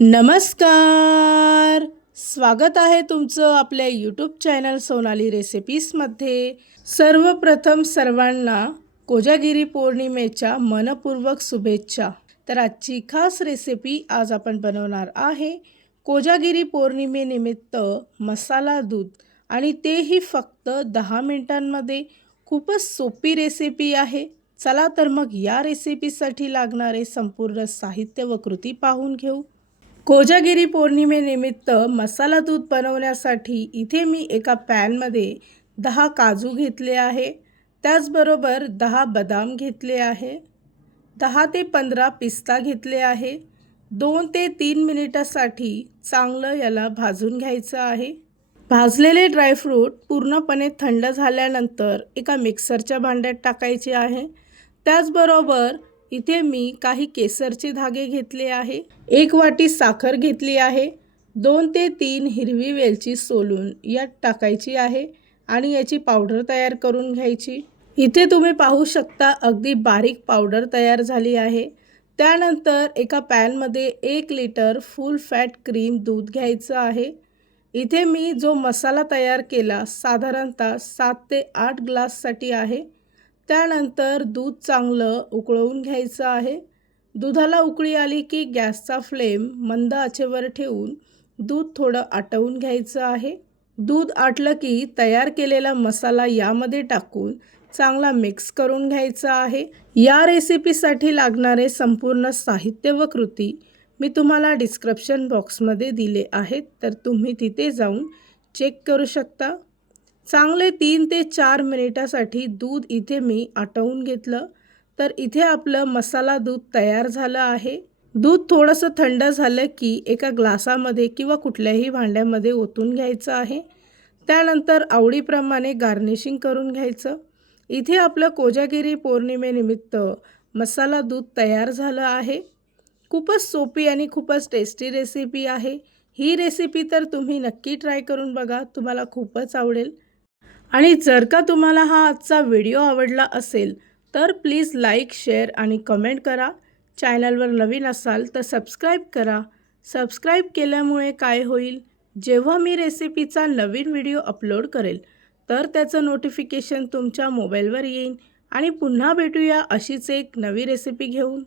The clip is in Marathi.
नमस्कार! स्वागत आहे तुमचं आपल्या यूट्यूब चॅनल सोनाली रेसिपीजमध्ये सर्वप्रथम सर्वांना कोजागिरी पौर्णिमेच्या मनपूर्वक शुभेच्छा. तर आजची खास रेसिपी आज आपण बनवणार आहे. कोजागिरी पौर्णिमेनिमित्त मसाला दूध आणि तेही फक्त दहा मिनिटांमध्ये खूपच सोपी रेसिपी आहे. चला तर मग या रेसिपीसाठी लागणारे संपूर्ण साहित्य व कृती पाहून घेऊ. कोजागिरी पौर्णिमेनिमित्त मसाला दूध बनवण्यासाठी इथे मी एका पॅनमध्ये दहा काजू घेतले आहे. त्याचबरोबर दहा बदाम घेतले आहे. दहा ते पंधरा पिस्ता घेतले आहे. दोन ते तीन मिनिटासाठी चांगलं याला भाजून घ्यायचं आहे. भाजलेले ड्रायफ्रूट पूर्णपणे थंड झाल्यानंतर एका मिक्सरच्या भांड्यात टाकायचे आहे. त्याचबरोबर इथे मी काही केसरचे धागे घेतले आहे. एक वाटी साखर घेतली आहे. दोन ते तीन हिरवी वेलची सोलून यात टाकायची आहे आणि याची पावडर तयार करून घ्यायची. इथे तुम्ही पाहू शकता अगदी बारीक पावडर तयार झाली आहे. त्यानंतर एका पॅनमध्ये एक लिटर फुल फॅट क्रीम दूध घ्यायचं आहे. इथे मी जो मसाला तयार केला साधारणतः सात ते आठ ग्लाससाठी आहे. त्यानंतर दूध चांगलं उकळवून घ्यायचं आहे. दुधाला उकळी आली की गॅसचा फ्लेम मंद आचेवर ठेवून दूध थोडं आटवून घ्यायचं आहे. दूध आटलं की तयार केलेला मसाला यामध्ये टाकून चांगला मिक्स करून घ्यायचा आहे. या रेसिपीसाठी लागणारे संपूर्ण साहित्य व कृती मी तुम्हाला डिस्क्रिप्शन बॉक्समध्ये दिले आहेत तर तुम्ही तिथे जाऊन चेक करू शकता. चांगले तीन ते चार मिनिटासाठी दूध इथे मी आटवून घेतलं. तर इथे आपलं मसाला दूध तयार झालं आहे. दूध थोडंसं थंड झालं की एका ग्लासामध्ये किंवा कुठल्याही भांड्यामध्ये ओतून घ्यायचं आहे. त्यानंतर आवडीप्रमाणे गार्निशिंग करून घ्यायचं. इथे आपलं कोजागिरी पौर्णिमेनिमित्त मसाला दूध तयार झालं आहे. खूपच सोपी आणि खूपच टेस्टी रेसिपी आहे. ही रेसिपी तर तुम्ही नक्की ट्राय करून बघा. तुम्हाला खूपच आवडेल. आणि जर का तुम्हाला हा आजचा व्हिडिओ आवडला असेल तर प्लीज लाईक शेअर आणि कमेंट करा. चॅनलवर नवीन असाल तर सबस्क्राईब करा. सबस्क्राईब केल्यामुळे काय होईल? जेव्हा मी रेसिपीचा नवीन व्हिडिओ अपलोड करेल तर त्याचं नोटिफिकेशन तुमच्या मोबाईलवर येईल आणि पुन्हा भेटूया अशीच एक नवी रेसिपी घेऊन.